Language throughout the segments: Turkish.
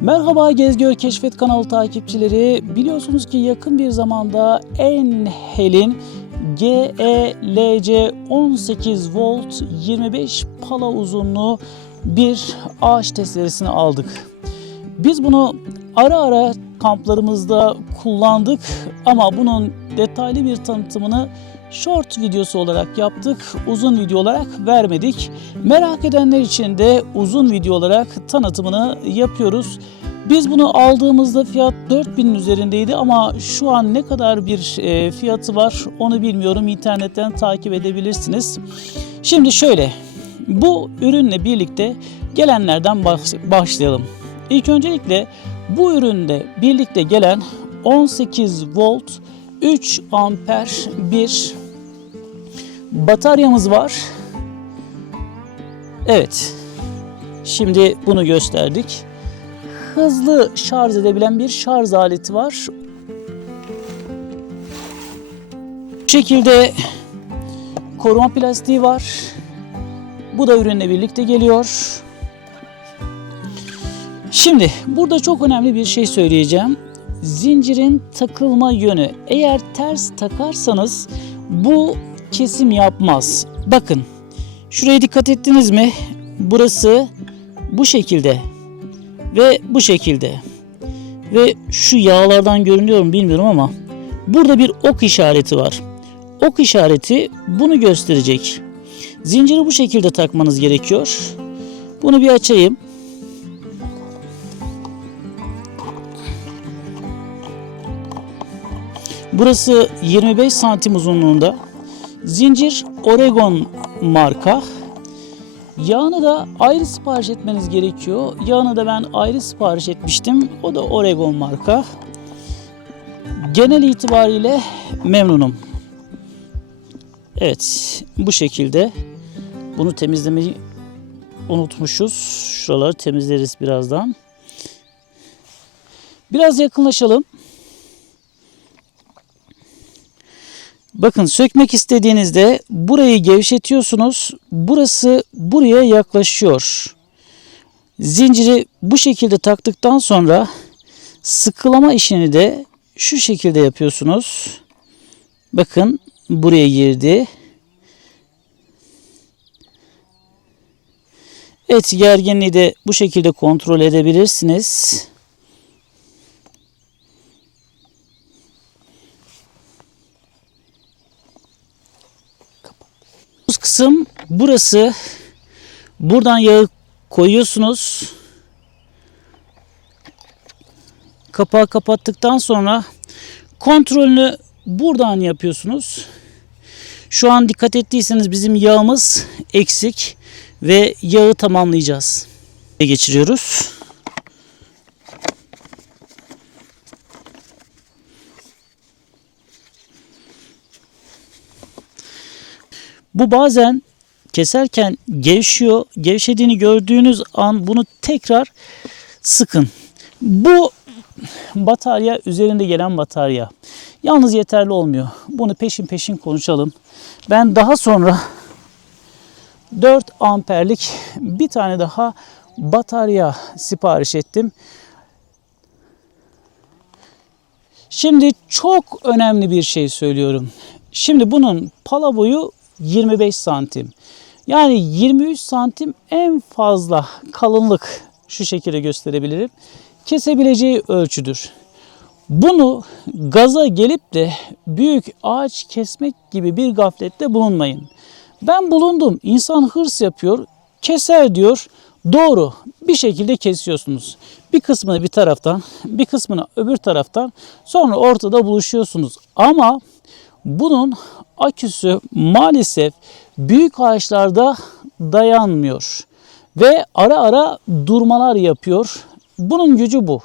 Merhaba Gezgör Keşfet kanalı takipçileri. Biliyorsunuz ki yakın bir zamanda Enhel'in GELC 18 volt 25 pala uzunluğu bir ağaç testeresini aldık. Biz bunu ara ara kamplarımızda kullandık ama bunun detaylı bir tanıtımını short videosu olarak yaptık. Uzun video olarak vermedik. Merak edenler için de uzun video olarak tanıtımını yapıyoruz. Biz bunu aldığımızda fiyat 4000'in üzerindeydi ama şu an ne kadar bir e, fiyatı var onu bilmiyorum. İnternetten takip edebilirsiniz. Şimdi şöyle bu ürünle birlikte gelenlerden baş- başlayalım. İlk öncelikle bu üründe birlikte gelen 18 volt 3 amper bir bataryamız var. Evet. Şimdi bunu gösterdik. Hızlı şarj edebilen bir şarj aleti var. Bu şekilde koruma plastiği var. Bu da ürünle birlikte geliyor. Şimdi burada çok önemli bir şey söyleyeceğim. Zincirin takılma yönü. Eğer ters takarsanız bu kesim yapmaz. Bakın şuraya dikkat ettiniz mi? Burası bu şekilde ve bu şekilde. Ve şu yağlardan görünüyor mu bilmiyorum ama burada bir ok işareti var. Ok işareti bunu gösterecek. Zinciri bu şekilde takmanız gerekiyor. Bunu bir açayım. Burası 25 santim uzunluğunda. Zincir Oregon marka. Yağını da ayrı sipariş etmeniz gerekiyor. Yağını da ben ayrı sipariş etmiştim. O da Oregon marka. Genel itibariyle memnunum. Evet, bu şekilde. Bunu temizlemeyi unutmuşuz. Şuraları temizleriz birazdan. Biraz yakınlaşalım. Bakın sökmek istediğinizde burayı gevşetiyorsunuz. Burası buraya yaklaşıyor. Zinciri bu şekilde taktıktan sonra sıkılama işini de şu şekilde yapıyorsunuz. Bakın buraya girdi. Evet gerginliği de bu şekilde kontrol edebilirsiniz. Bu kısım burası. Buradan yağı koyuyorsunuz. Kapağı kapattıktan sonra kontrolünü buradan yapıyorsunuz. Şu an dikkat ettiyseniz bizim yağımız eksik ve yağı tamamlayacağız. Geçiriyoruz. Bu bazen keserken gevşiyor. Gevşediğini gördüğünüz an bunu tekrar sıkın. Bu batarya üzerinde gelen batarya. Yalnız yeterli olmuyor. Bunu peşin peşin konuşalım. Ben daha sonra 4 amperlik bir tane daha batarya sipariş ettim. Şimdi çok önemli bir şey söylüyorum. Şimdi bunun pala boyu 25 santim. Yani 23 santim en fazla kalınlık şu şekilde gösterebilirim. Kesebileceği ölçüdür. Bunu gaza gelip de büyük ağaç kesmek gibi bir gaflette bulunmayın. Ben bulundum. İnsan hırs yapıyor, keser diyor. Doğru. Bir şekilde kesiyorsunuz. Bir kısmını bir taraftan, bir kısmını öbür taraftan. Sonra ortada buluşuyorsunuz. Ama bunun aküsü maalesef büyük ağaçlarda dayanmıyor ve ara ara durmalar yapıyor. Bunun gücü bu.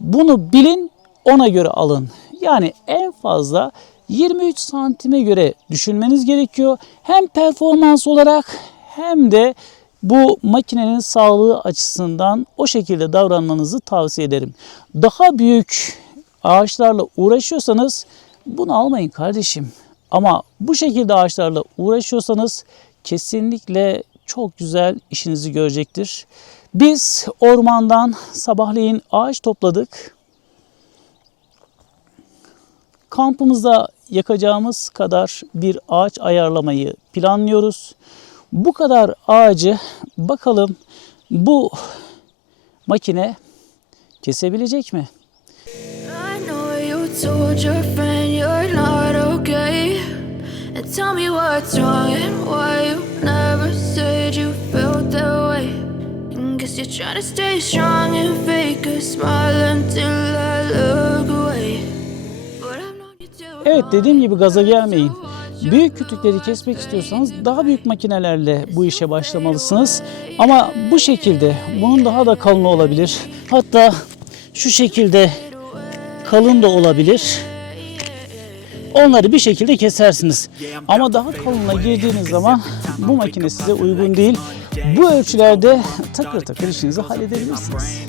Bunu bilin, ona göre alın. Yani en fazla 23 santime göre düşünmeniz gerekiyor. Hem performans olarak hem de bu makinenin sağlığı açısından o şekilde davranmanızı tavsiye ederim. Daha büyük ağaçlarla uğraşıyorsanız bunu almayın kardeşim. Ama bu şekilde ağaçlarla uğraşıyorsanız kesinlikle çok güzel işinizi görecektir. Biz ormandan sabahleyin ağaç topladık. Kampımızda yakacağımız kadar bir ağaç ayarlamayı planlıyoruz. Bu kadar ağacı bakalım bu makine kesebilecek mi? Told your friend you're not okay. And tell me what's wrong and why you never said you felt that way. And guess you're trying to stay strong and fake a smile until I look away. But I've known you too Evet dediğim gibi gaza gelmeyin. Büyük kütükleri kesmek istiyorsanız daha büyük makinelerle bu işe başlamalısınız. Ama bu şekilde bunun daha da kalın olabilir. Hatta şu şekilde kalın da olabilir. Onları bir şekilde kesersiniz. Ama daha kalınla girdiğiniz zaman bu makine size uygun değil. Bu ölçülerde takır takır işinizi halledebilirsiniz.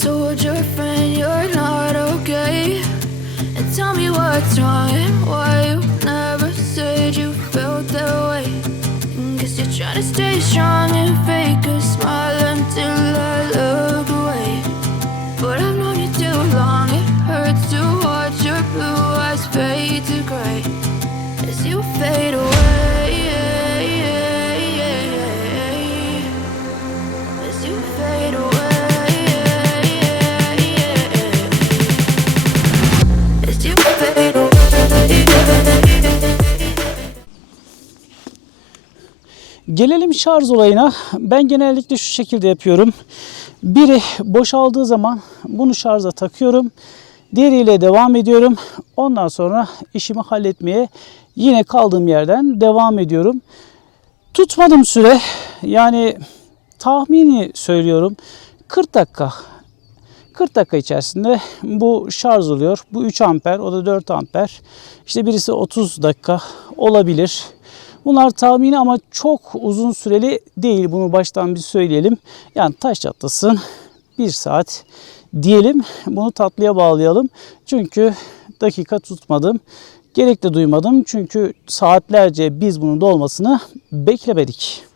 told your friend you're not okay. And tell me what's wrong and why you never said you felt that way. Guess you're trying to stay strong and fake a smile until I look Gelelim şarj olayına. Ben genellikle şu şekilde yapıyorum. Biri boşaldığı zaman bunu şarja takıyorum. Diğeriyle devam ediyorum. Ondan sonra işimi halletmeye yine kaldığım yerden devam ediyorum. Tutmadım süre. Yani tahmini söylüyorum. 40 dakika 40 dakika içerisinde bu şarj oluyor. Bu 3 amper, o da 4 amper. İşte birisi 30 dakika olabilir. Bunlar tahmini ama çok uzun süreli değil. Bunu baştan bir söyleyelim. Yani taş çatlasın 1 saat diyelim. Bunu tatlıya bağlayalım. Çünkü dakika tutmadım. Gerek de duymadım. Çünkü saatlerce biz bunun dolmasını beklemedik.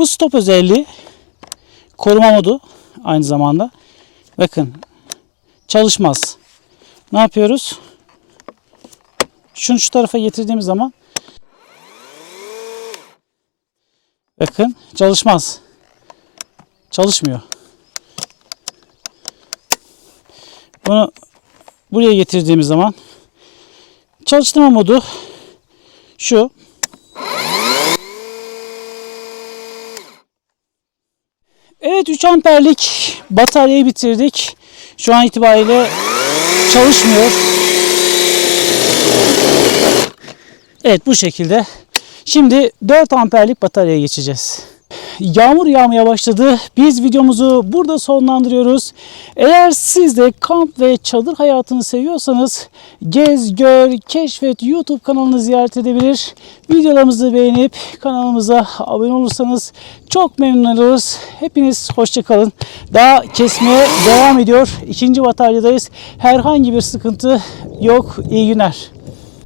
Bu stop özelliği koruma modu aynı zamanda. Bakın çalışmaz. Ne yapıyoruz? Şunu şu tarafa getirdiğimiz zaman bakın çalışmaz. Çalışmıyor. Bunu buraya getirdiğimiz zaman çalıştırma modu şu. Evet 3 amperlik bataryayı bitirdik. Şu an itibariyle çalışmıyor. Evet bu şekilde. Şimdi 4 amperlik bataryaya geçeceğiz. Yağmur yağmaya başladı. Biz videomuzu burada sonlandırıyoruz. Eğer siz de kamp ve çadır hayatını seviyorsanız Gez, Gör, Keşfet YouTube kanalını ziyaret edebilir. Videolarımızı beğenip kanalımıza abone olursanız çok memnun oluruz. Hepiniz hoşçakalın. Daha kesmeye devam ediyor. İkinci bataryadayız. Herhangi bir sıkıntı yok. İyi günler.